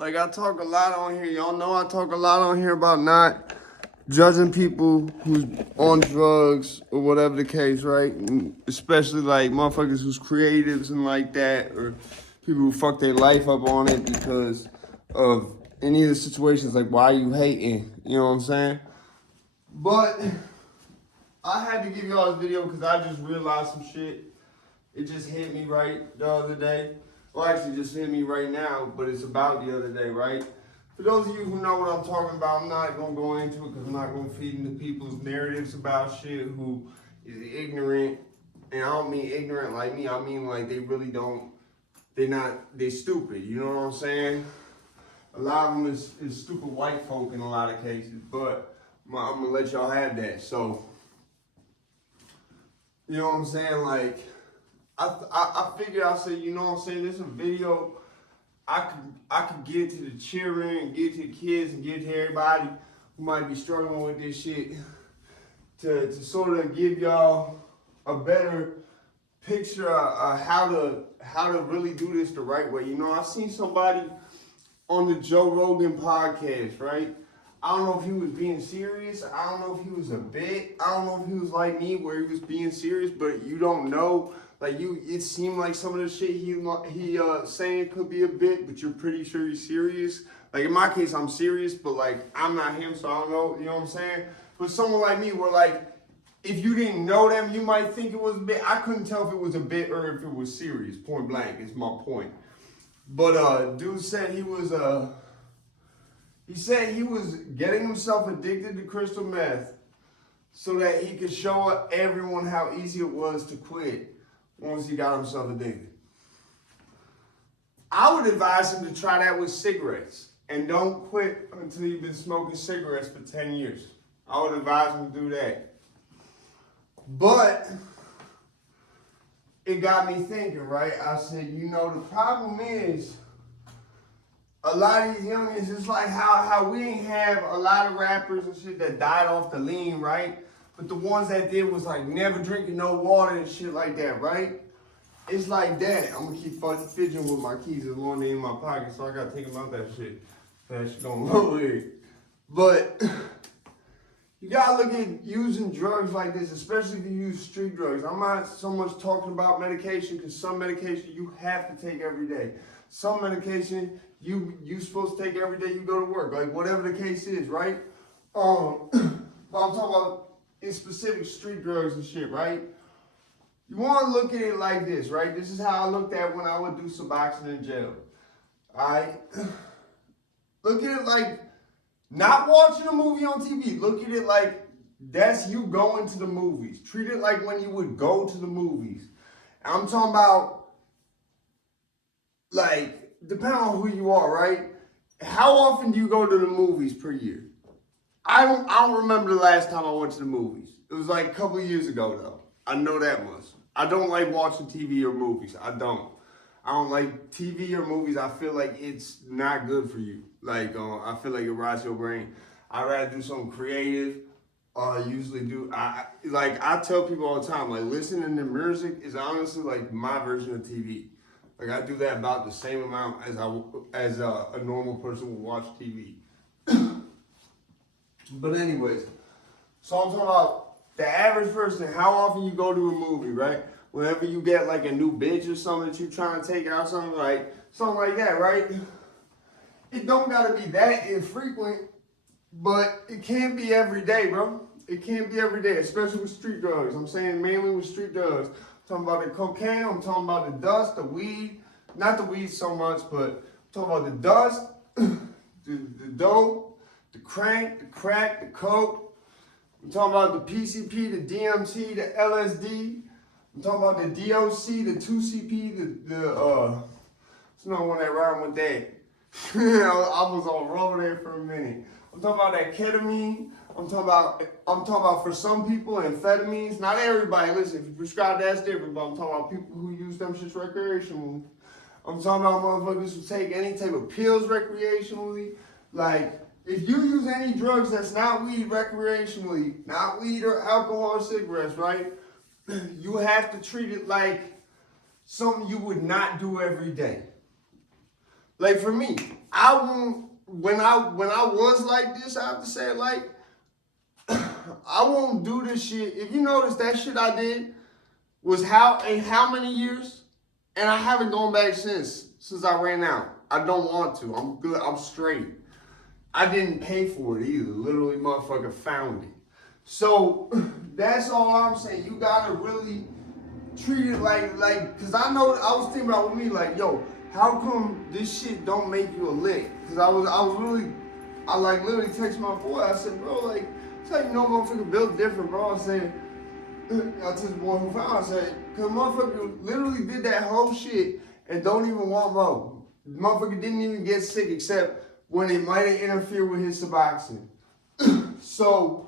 Like, I talk a lot on here. Y'all know I talk a lot on here about not judging people who's on drugs or whatever the case, right? And especially like motherfuckers who's creatives and like that, or people who fuck their life up on it because of any of the situations. Like, why are you hating? You know what I'm saying? But I had to give y'all this video because I just realized some shit. It just hit me right the other day. Well, actually, just hit me right now, but it's about the other day, right? For those of you who know what I'm talking about, I'm not going to go into it because I'm not going to feed into people's narratives about shit who is ignorant. And I don't mean ignorant like me. I mean like they really don't, they're stupid. You know what I'm saying? A lot of them is stupid white folk in a lot of cases, but I'm going to let y'all have that. So, you know what I'm saying? Like, I figured, I said, you know what I'm saying, this is a video I could give to the children and give to the kids and give to everybody who might be struggling with this shit to sort of give y'all a better picture of how to really do this the right way. You know, I seen somebody on the Joe Rogan podcast, right? I don't know if he was being serious. I don't know if he was a bit. I don't know if he was like me where he was being serious, but you don't know. Like it seemed like some of the shit he saying could be a bit, but you're pretty sure he's serious. Like in my case, I'm serious, but like I'm not him, so I don't know. You know what I'm saying? But someone like me, where like if you didn't know them, you might think it was a bit. I couldn't tell if it was a bit or if it was serious. Point blank is my point. But dude said he was getting himself addicted to crystal meth so that he could show everyone how easy it was to quit once he got himself addicted. I would advise him to try that with cigarettes and don't quit until you've been smoking cigarettes for 10 years. I would advise him to do that. But it got me thinking, right? I said, you know, the problem is a lot of these youngins, it's like how we ain't have a lot of rappers and shit that died off the lean, right? But the ones that did was like never drinking no water and shit like that, right? It's like that. I'm gonna keep fidgeting with my keys as long as they in my pocket, so I gotta take them out that shit. That shit gonna roll it. But you gotta look at using drugs like this, especially if you use street drugs. I'm not so much talking about medication, because some medication you have to take every day. Some medication you supposed to take every day you go to work, like whatever the case is, right? But I'm talking about in specific street drugs and shit, right? You want to look at it like this, right? This is how I looked at when I would do Suboxone in jail. Alright? Look at it like not watching a movie on TV. Look at it like that's you going to the movies. Treat it like when you would go to the movies. I'm talking about, like, depending on who you are, right? How often do you go to the movies per year? I don't remember the last time I went to the movies. It was like a couple of years ago, though. I know that much. I don't like watching TV or movies. I don't like TV or movies. I feel like it's not good for you. Like, I feel like it rots your brain. I'd rather do something creative. Usually do, I tell people all the time, like, listening to music is honestly like my version of TV. Like, I do that about the same amount as a normal person would watch TV. But anyways, so I'm talking about the average person, how often you go to a movie, right? Whenever you get like a new bitch or something that you're trying to take out, something like that, right? It don't gotta be that infrequent, but it can't be every day, bro. It can't be every day, especially with street drugs. I'm saying mainly with street drugs. I'm talking about the cocaine, I'm talking about the dust, the weed. Not the weed so much, but I'm talking about the dust, the dope, the crank, the crack, the coke. I'm talking about the PCP, the DMT, the LSD. I'm talking about the DOC, the 2CP, it's another one that rhymed with that. I was on roll there for a minute. I'm talking about that ketamine. I'm talking about for some people amphetamines. Not everybody. Listen, if you prescribe that's different. But I'm talking about people who use them shits recreationally. I'm talking about motherfuckers who take any type of pills recreationally. Like, if you use any drugs that's not weed recreationally, not weed or alcohol or cigarettes, right? You have to treat it like something you would not do every day. Like for me, I won't, when I was like this, I have to say it like, I won't do this shit. If you notice that shit I did was how many years? And I haven't gone back since I ran out. I don't want to. I'm good. I'm straight. I didn't pay for it either. Literally, motherfucker found it. So that's all I'm saying. You gotta really treat it like, cause I know I was thinking about with me like, yo, how come this shit don't make you a lick? Cause I literally texted my boy. I said, bro, like, that's how you know motherfucker built different, bro. I said, I took the boy who found. I said, cause motherfucker literally did that whole shit and don't even want more. Motherfucker didn't even get sick except when it might have interfered with his Suboxone. So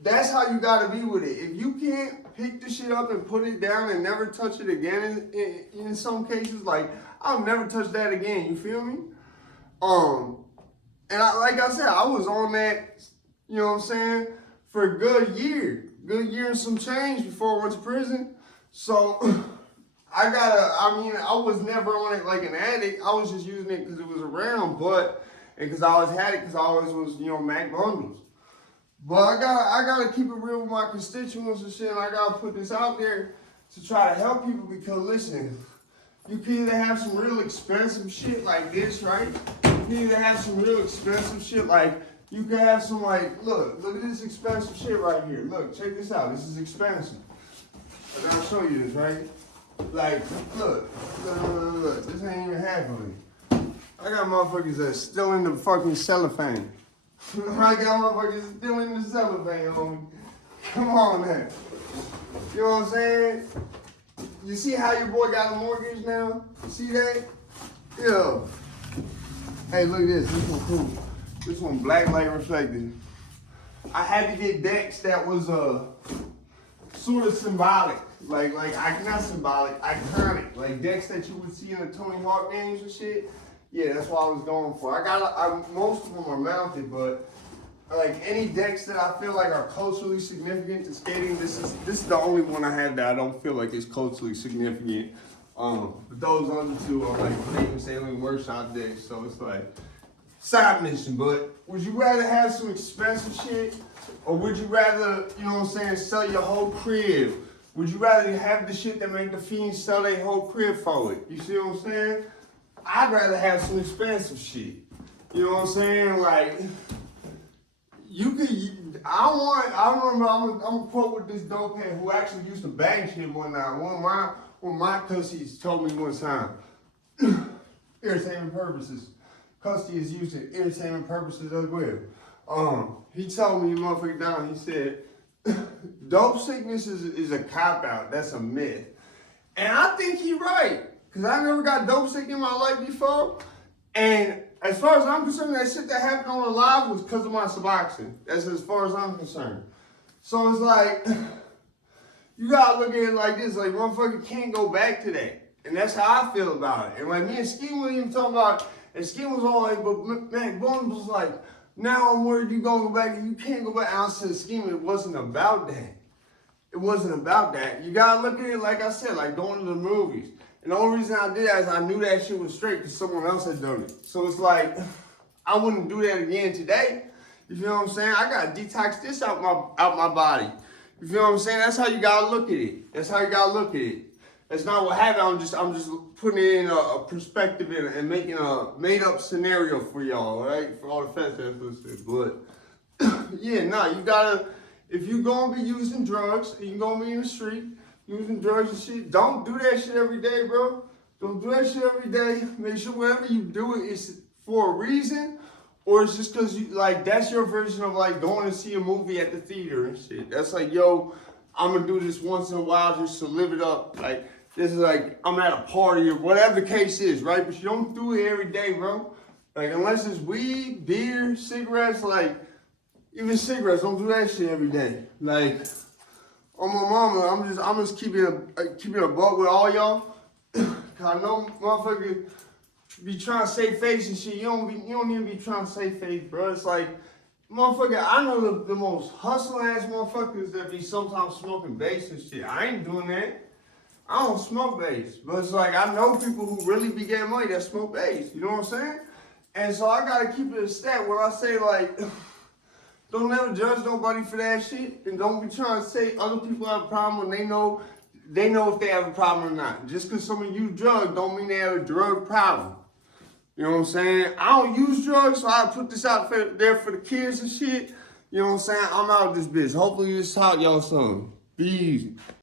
that's how you gotta be with it. If you can't pick the shit up and put it down and never touch it again, in some cases, like I'll never touch that again. You feel me? And like I said, I was on that. You know what I'm saying? For a good year and some change before I went to prison. So I was never on it like an addict. I was just using it because it was around, and because I always had it because I always was, Mac bundles. But I gotta keep it real with my constituents and shit, and I gotta put this out there to try to help people because listen, you can either have some real expensive shit like this, right? You can either have some real expensive shit like you can have some like, look at this expensive shit right here. Look, check this out. This is expensive. And I'll show you this, right? Like, look. This ain't even half of it. I got motherfuckers that's still in the fucking cellophane. I got motherfuckers still in the cellophane, homie. Come on, man. You know what I'm saying? You see how your boy got a mortgage now? You see that? Yeah. Hey, look at this. This one cool. This one black light reflective. I had to get decks that was sort of symbolic. Like not symbolic, iconic. Like decks that you would see in the Tony Hawk games and shit. Yeah, that's what I was going for. Most of them are mounted, but like any decks that I feel like are culturally significant to skating, this is the only one I have that I don't feel like is culturally significant. But those other two are like Clayton Sailing Workshop decks, so it's like side mission. But would you rather have some expensive shit, or would you rather, you know what I'm saying, sell your whole crib? Would you rather have the shit that make the fiends sell their whole crib for it? You see what I'm saying? I'd rather have some expensive shit. You know what I'm saying? Like, I remember, I'm gonna quote with this dope head who actually used to bang shit one night. One of my cussies told me one time, entertainment purposes. Custody is used to entertainment purposes as well. He told me, motherfucker down, he said, dope sickness is a cop-out. That's a myth. And I think he right. Because I never got dope sick in my life before. And as far as I'm concerned, that shit that happened on the live was because of my Suboxone. That's as far as I'm concerned. So it's like, you gotta look at it like this. Like, motherfucker can't go back to that. And that's how I feel about it. And like me and Scheme wasn't even talking about, and Scheme was all like, but man, Bones was like, now I'm worried you gonna go back and you can't go back. And I said, Scheme, it wasn't about that. It wasn't about that. You gotta look at it like I said, like going to the movies. And the only reason I did that is I knew that shit was straight because someone else had done it. So it's like, I wouldn't do that again today. You feel what I'm saying? I gotta detox this out my body. You feel what I'm saying? That's how you gotta look at it. That's how you gotta look at it. That's not what happened. I'm just putting it in a perspective and making a made up scenario for y'all, right? For all the fans that listen. But yeah, you gotta, if you're gonna be using drugs and you're gonna be in the street, using drugs and shit, don't do that shit every day, bro. Don't do that shit every day. Make sure whenever you do it, it's for a reason, or it's just because you like that's your version of like going to see a movie at the theater and shit. That's like, yo, I'm gonna do this once in a while just to live it up. Like this is like I'm at a party or whatever the case is, right? But you don't do it every day, bro. Like unless it's weed, beer, cigarettes, like even cigarettes, don't do that shit every day. Like. On my mama, I'm just keeping a buck with all y'all. Cause I know motherfuckers be trying to save face and shit. You don't even be trying to save face, bro. It's like, motherfucker, I know the most hustle ass motherfuckers that be sometimes smoking bass and shit. I ain't doing that. I don't smoke bass, but it's like I know people who really be getting money that smoke bass. You know what I'm saying? And so I gotta keep it a stat when I say like, don't ever judge nobody for that shit, and don't be trying to say other people have a problem when they know if they have a problem or not. Just because someone use drugs don't mean they have a drug problem. You know what I'm saying? I don't use drugs, so I put this out there for the kids and shit. You know what I'm saying? I'm out of this bitch. Hopefully this taught y'all something. Be easy.